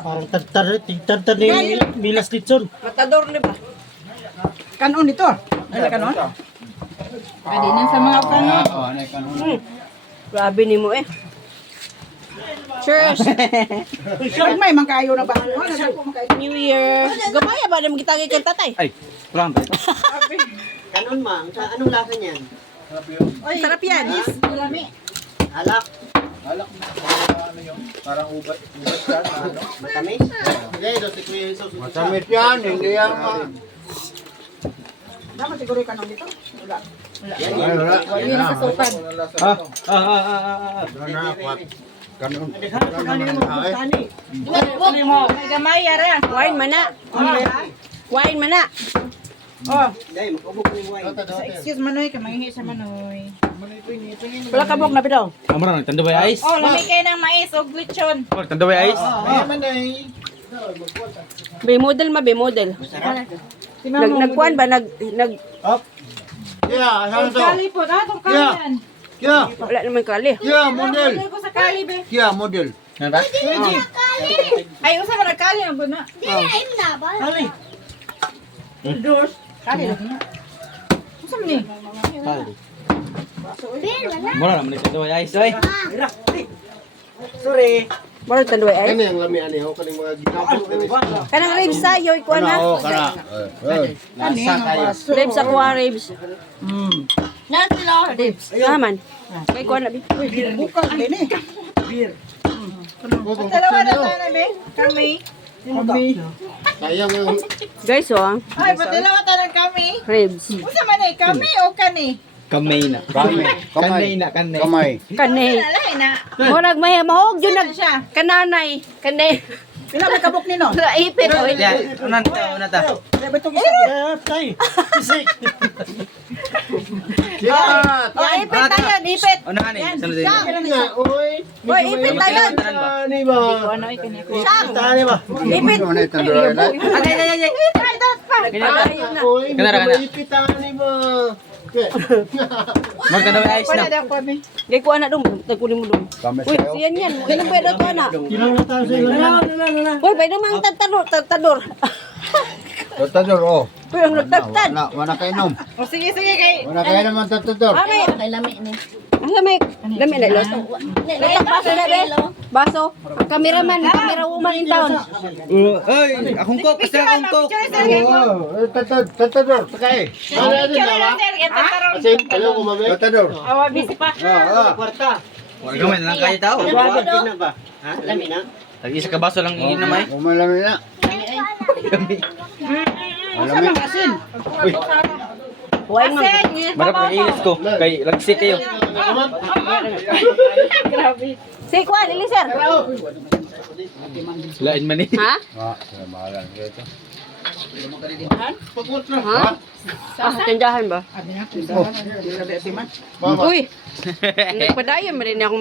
Parang tagtar ni Milas Litson. Matador ni ba? Kanon dito. Ay, kanon. Pwede na sa mga kanon. Grabe ni mo eh. Cheers! Pag may mangkayo na ba? New Year! Gamaya ba naman kita kay tatay? Ay, kurang tayo. Kanon ma, anong lasa niyan? Sarap yan. Malami. Alak. Alak na. Ano yun? Parang ubat yan. Ano? Matamis? Hindi, doon si Kuya Jesus. Masamit yan. Hindi yan. Dapat siguro yung kanon dito. Wala. Ay, wala. Wala na sa sopan. Kanon. May gamay yara. Wine mana. Wine mana. Oh, Hindi, makubok ni wine. excuse Manoy, kamangingi sa Manoy. Wala kabok na bitaw. Amra nang tanda ba ice? Oh, lamay kayo ng mais o glitchon. Oh, tanda ba ice? Be model ma, be model. Nagkuan ba? Nag Yeah, ano to? Kali po, datong kali yan. Yeah, wala naman kali. yeah, model. Model ko sa kali, be. Yeah, model. Ano ba? Ay, usa ba na kali ang guna? Dos. Kali lagi na. Usa man ni? Mura naman nang tanda ba ice, oy. Sorry. Moro tanduay ay. Kani ang lami ani ho kaning mga ginabog kani. Kanang ribs sayo ikuan na. Oo, kana. Nasa tayo. Ribs ako ribs. Na sila ribs. Naman. Kay kuan na bi. Bukal din eh. Dalawa na tayo na, be. Kami. Sayang yung Guys, oh, Ay, padalawa tayo ng kami. ribs. Usa man eh, kami o kani? Kamay na. Kanay na, kanay. kamay. Kanay. Alay na. Murag may mahog yun Sino nag siya? kananay. Kanay. Pila may kabok ni no? Ipit oh. Ya, unan ta. Betong isa. Tay, isik. Yeah. Oh, ipit tayo, ipit. Unahan eh. Sunod din. Nga, oy. Boy, ipit tayo. Ani ba? Ano ay kani ko? Sang. Tani ba? Ipit. Ano na itong drawing na? Ay, ay, ay, ay. Ay, dat pa. Oy, Kana, kana. ipitani ba? Mag tanda ba ice Wala na? daw kami. Gay kuan na dum, tagkunin mo dum. Kami Uy, sa'yo. siyan yan. Ilang pwede to na. Ilang na tayo sa ilang. Uy, pwede mang tador. Tatador, oh. Uy, ang nagtagtad. Wala ka inom. O sige, sige kay. Wala kayo naman tatador. Ay, ang lamig. Lami na lo. Letak baso na be. Baso. Ang cameraman, camera woman in town. Ay, akong coke, kasi akong coke. Oo, tatador. Sakay. Ano din ba? Kasi, alam mo ba? Tatador. Awa, busy pa. Oo. Kwarta. Wala gamay lang kaya tao. Grabe na ba? Ha? Lami na? Lagi sa kabaso lang iinom ay. Umalami na. Malamig. Uy, Huwag mo. marap ng ilis ko. Kay lagsi kayo. Si kuan, Elisir. Lain man eh. Ha? Mahalan ito. Ha? Ah, tindahan ba? Uy. Nagpadayon mo rin akong